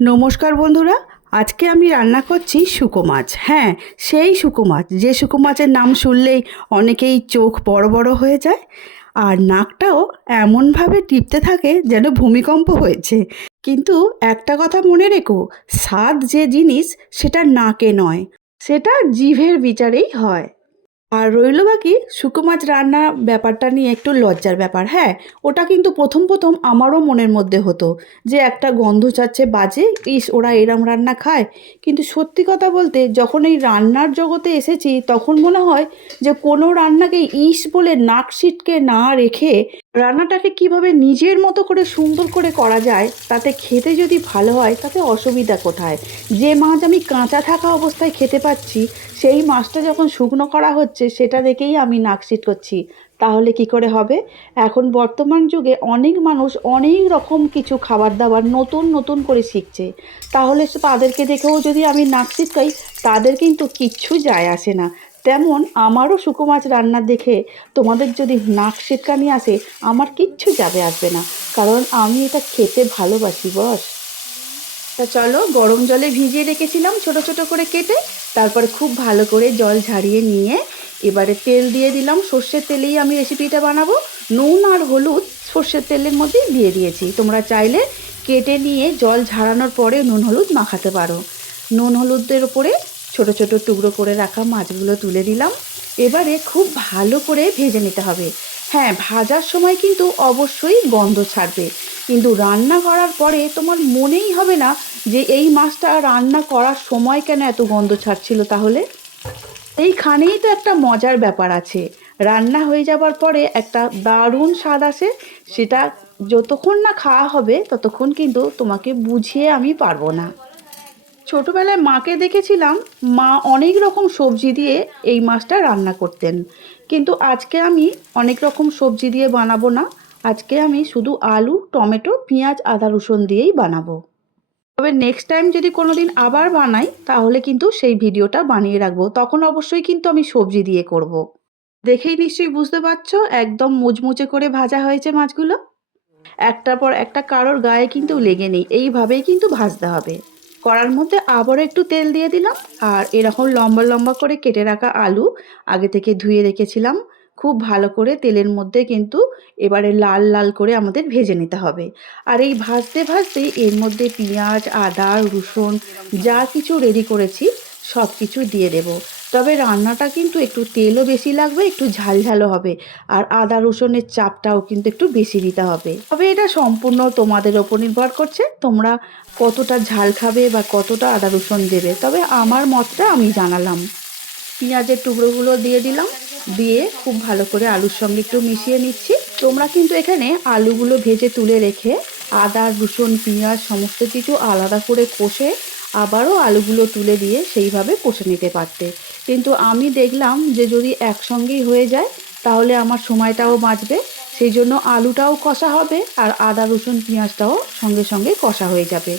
নমস্কার বন্ধুরা, আজকে আমি রান্না করছি শুকো মাছ। হ্যাঁ, সেই শুকো মাছ, যে শুকো মাছের নাম শুনলেই অনেকেই চোখ বড় বড় হয়ে যায় আর নাকটাও এমনভাবে টিপতে থাকে যেন ভূমিকম্প হয়েছে। কিন্তু একটা কথা মনে রেখো, স্বাদ যে জিনিস সেটা নাকে নয়, সেটা জিভের বিচারেই হয়। আর রইল বাকি শুকো মাছ রান্না ব্যাপারটা নিয়ে একটু লজ্জার ব্যাপার। হ্যাঁ, ওটা কিন্তু প্রথম প্রথম আমারও মনের মধ্যে হতো যে একটা গন্ধ ছাড়ছে বাজে, ইস ওরা এরম রান্না খায়। কিন্তু সত্যি কথা বলতে যখন এই রান্নার জগতে এসেছি তখন মনে হয় যে কোনো রান্নাকে ইস বলে নাক সিটকে না রেখে রান্নাটাকে কিভাবে নিজের মতো করে সুন্দর করে করা যায়, তাতে খেতে যদি ভালো হয় তাতে অসুবিধা কোথায়। যে মাছ আমি কাঁচা থাকা অবস্থায় খেতে পাচ্ছি, সেই মাছটা যখন শুকনো করা হচ্ছে সেটা দেখেই আমি নাক সিট করছি। তাহলে কি করে হবে? এখন বর্তমান যুগে অনেক মানুষ অনেক রকম কিছু খাবার দাবার নতুন নতুন করে শিখছে। তাহলে তাদেরকে দেখেও যদি আমি নাক সিটকাই, তাদের কিন্তু কিচ্ছু যায় আসে না। তেমন আমারও শুকো মাছ রান্না দেখে তোমাদের যদি নাক সিটকানি আসে, আমার কিচ্ছু যাবে আসবে না, কারণ আমি এটা খেতে ভালোবাসি বস। তা চলো, গরম জলে ভিজিয়ে রেখেছিলাম ছোট ছোট করে কেটে, তারপরে খুব ভালো করে জল ঝারিয়ে নিয়ে এবারে তেল দিয়ে দিলাম। সর্ষের তেলেই আমি রেসিপিটা বানাবো। নুন আর হলুদ সর্ষের তেলের মধ্যেই দিয়ে দিয়েছি। তোমরা চাইলে কেটে নিয়ে জল ঝরানোর পরে নুন হলুদ মাখাতে পারো। নুন হলুদের ওপরে ছোট ছোট টুকরো করে রাখা মাছগুলো তুলে দিলাম। এবারে খুব ভালো করে ভেজে নিতে হবে। হ্যাঁ, ভাজার সময় কিন্তু অবশ্যই গন্ধ ছাড়বে, কিন্তু রান্না করার পরে তোমার মনেই হবে না যে এই মাছটা রান্না করার সময় কেন এত গন্ধ ছাড়ছিল। তাহলে এইখানেই তো একটা মজার ব্যাপার আছে। রান্না হয়ে যাবার পরে একটা দারুণ স্বাদ আসে। সেটা যতক্ষণ না খাওয়া হবে ততক্ষণ কিন্তু তোমাকে বুঝিয়ে আমি পারবো না। ছোটবেলায় মাকে দেখেছিলাম, মা অনেক রকম সবজি দিয়ে এই মাছটা রান্না করতেন। কিন্তু আজকে আমি অনেক রকম সবজি দিয়ে বানাবো না। আজকে আমি শুধু আলু, টমেটো, পেঁয়াজ, আদা, রসুন দিয়েই বানাবো। তবে নেক্সট টাইম যদি কোনো দিন আবার বানাই তাহলে কিন্তু সেই ভিডিওটা বানিয়ে রাখবো, তখন অবশ্যই কিন্তু আমি সবজি দিয়ে করব। দেখেই নিশ্চয়ই বুঝতে পারছো একদম মুচমুচে করে ভাজা হয়েছে মাছগুলো। একটার পর একটা কারোর গায়ে কিন্তু লেগে নেই, এইভাবেই কিন্তু ভাজতে হবে। কড়ার মধ্যে আবারও একটু তেল দিয়ে দিলাম। আর এরকম লম্বা লম্বা করে কেটে রাখা আলু আগে থেকে ধুয়ে রেখেছিলাম, খুব ভালো করে তেলের মধ্যে কিন্তু এবারে লাল লাল করে আমাদের ভেজে নিতে হবে। আর এই ভাজতে ভাজতে এর মধ্যে পেঁয়াজ, আদা, রসুন যা কিছু রেডি করেছি সব কিছু দিয়ে দেব। তবে রান্নাটা কিন্তু একটু তেলও বেশি লাগবে, একটু ঝাল ঝালও হবে। আর আদা রসুনের চাপটাও কিন্তু একটু বেশি দিতে হবে। তবে এটা সম্পূর্ণ তোমাদের ওপর নির্ভর করছে, তোমরা কতটা ঝাল খাবে বা কতটা আদা রসুন দেবে। তবে আমার মতটা আমি জানালাম। পেঁয়াজের টুকরোগুলো দিয়ে দিলাম, দিয়ে খুব ভালো করে আলুর সঙ্গে একটু মিশিয়ে নিচ্ছি। তোমরা কিন্তু এখানে আলুগুলো ভেজে তুলে রেখে আদা রসুন পেঁয়াজ সমস্ত কিছু আলাদা করে কষে আবারও আলুগুলো তুলে দিয়ে সেইভাবে কষে নিতে পারতে। কিন্তু আমি দেখলাম যে যদি একসঙ্গেই হয়ে যায় তাহলে আমার সময়টাও বাঁচবে। সেই জন্য আলুটাও কষা হবে আর আদা রসুন পেঁয়াজটাও সঙ্গে সঙ্গে কষা হয়ে যাবে।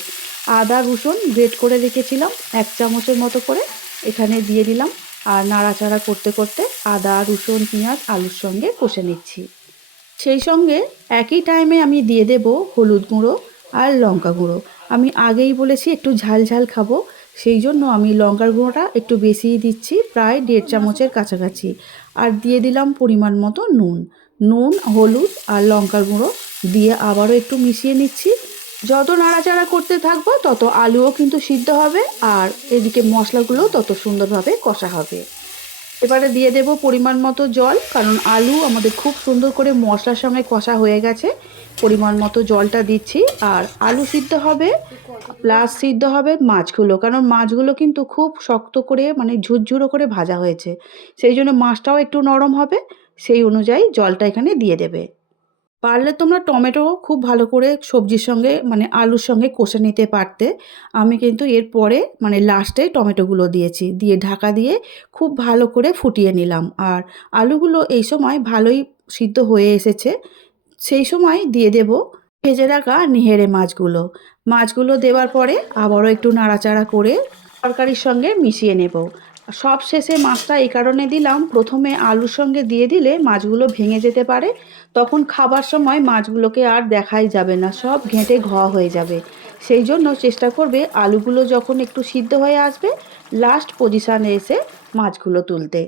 আদা রসুন গ্রেট করে রেখেছিলাম 1 চামচের মতো করে, এখানে দিয়ে দিলাম। আর নাড়াচাড়া করতে করতে আদা রসুন পেঁয়াজ আলুর সঙ্গে কষে নিচ্ছি। সেই সঙ্গে একই টাইমে আমি দিয়ে দেব হলুদ গুঁড়ো আর লঙ্কা গুঁড়ো। আমি আগেই বলেছি একটু ঝাল ঝাল খাবো, সেই জন্য আমি লঙ্কার গুঁড়োটা একটু বেশিই দিচ্ছি, প্রায় 1.5 চামচের কাছাকাছি। আর দিয়ে দিলাম পরিমাণ মতো নুন। নুন, হলুদ আর লঙ্কার গুঁড়ো দিয়ে আবারও একটু মিশিয়ে নিচ্ছি। যত নাড়াচাড়া করতে থাকবো তত আলুও কিন্তু সিদ্ধ হবে আর এদিকে মশলাগুলোও তত সুন্দরভাবে কষা হবে। এবারে দিয়ে দেব পরিমাণ মতো জল, কারণ আলু আমাদের খুব সুন্দর করে মশলার সঙ্গে কষা হয়ে গেছে। পরিমাণ মতো জলটা দিচ্ছি। আর আলু সিদ্ধ হবে প্লাস সিদ্ধ হবে মাছগুলো, কারণ মাছগুলো কিন্তু খুব শক্ত করে মানে ঝুরঝুরো করে ভাজা হয়েছে, সেই জন্য মাছটাও একটু নরম হবে। সেই অনুযায়ী জলটা এখানে দিয়ে দেবে। পারলে তোমরা টমেটো খুব ভালো করে সবজির সঙ্গে মানে আলুর সঙ্গে কষে নিতে পারতে। আমি কিন্তু এরপরে মানে লাস্টে টমেটোগুলো দিয়েছি, দিয়ে ঢাকা দিয়ে খুব ভালো করে ফুটিয়ে নিলাম। আর আলুগুলো এই সময় ভালোই সিদ্ধ হয়ে এসেছে। সেই সময় দিয়ে দেব ভেজে রাখা নেহেরে মাছগুলো। মাছগুলো দেওয়ার পরে আবারও একটু নাড়াচাড়া করে তরকারির সঙ্গে মিশিয়ে নেব। সব শেষে মাছটা এই কারণে দিলাম, প্রথমে আলুর সঙ্গে দিয়ে দিলে মাছগুলো ভেঙে যেতে পারে, তখন খাবার সময় মাছগুলোকে আর দেখাই যাবে না, সব ঘেঁটে ঘ হয়ে যাবে। সেই জন্য চেষ্টা করবে আলুগুলো যখন একটু সিদ্ধ হয়ে আসবে লাস্ট পজিশানে এসে মাছগুলো তুলতে।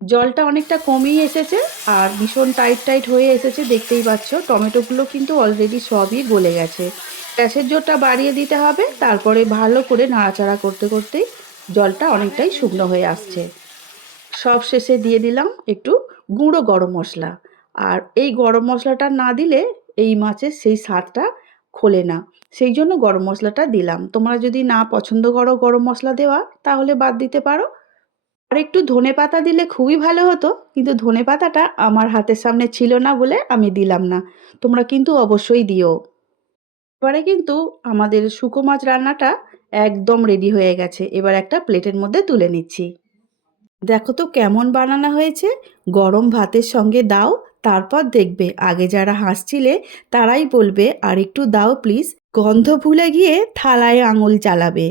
জলটা অনেকটা কমেই এসেছে আর ভীষণ টাইট টাইট হয়ে এসেছে, দেখতেই পাচ্ছ টমেটোগুলো কিন্তু অলরেডি সবই গলে গেছে। গ্যাসের জোরটা বাড়িয়ে দিতে হবে, তারপরে ভালো করে নাড়াচাড়া করতে করতেই জলটা অনেকটাই শুকনো হয়ে আসছে। সব শেষে দিয়ে দিলাম একটু গুঁড়ো গরম মশলা। আর এই গরম মশলাটা না দিলে এই মাছের সেই স্বাদটা খোলে না, সেই জন্য গরম মশলাটা দিলাম। তোমরা যদি না পছন্দ করো গরম মশলা দেওয়া তাহলে বাদ দিতে পারো। আর একটু ধনেপাতা দিলে খুবই ভালো হতো, কিন্তু ধনেপাতাটা আমার হাতের সামনে ছিল না বলে আমি দিলাম না। তোমরা কিন্তু অবশ্যই দিও। এবারে কিন্তু আমাদের শুকো মাছ রান্নাটা একদম রেডি হয়ে গেছে। এবার একটা প্লেটের মধ্যে তুলে নিচ্ছি। দেখো তো কেমন বানানো হয়েছে, গরম ভাতের সঙ্গে দাও, তারপর দেখবে আগে যারা হাসছিলে তারাই বলবে আর একটু দাও প্লিজ, গন্ধ ভুলে গিয়ে থালায় আঙুল চালাবে।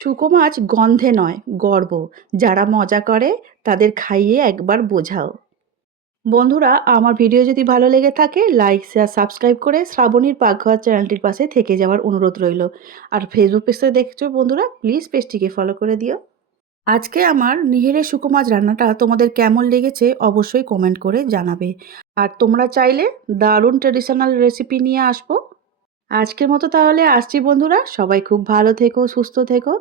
শুকো মাছ গন্ধে নয়, গর্ব। যারা মজা করে তাদের খাইয়ে একবার বোঝাও। বন্ধুরা, আমার ভিডিও যদি ভালো লেগে থাকে লাইক শেয়ার সাবস্ক্রাইব করে শ্রাবণীর পাকঘর চ্যানেলটির পাশে থেকে যাওয়ার অনুরোধ রইল। আর ফেসবুক পেজে দেখছো বন্ধুরা, প্লিজ পেজটিকে ফলো করে দিও। আজকে আমার নিহেরে শুকো মাছ রান্নাটা তোমাদের কেমন লেগেছে অবশ্যই কমেন্ট করে জানাবে। আর তোমরা চাইলে দারুণ ট্রেডিশনাল রেসিপি নিয়ে আসবো। আজকের মতো তাহলে আসছি বন্ধুরা, সবাই খুব ভালো থেকো, সুস্থ থেকো।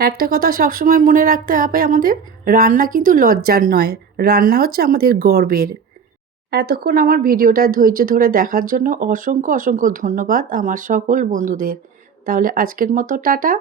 একটা কথা সবসময় মনে রাখতে হবে আমাদের, রান্না কিন্তু লজ্জার নয়, রান্না হচ্ছে আমাদের গর্বের। এতক্ষণ আমার ভিডিওটা ধৈর্য ধরে দেখার জন্য অসংখ্য অসংখ্য ধন্যবাদ আমার সকল বন্ধুদের। তাহলে আজকের মতো টাটা।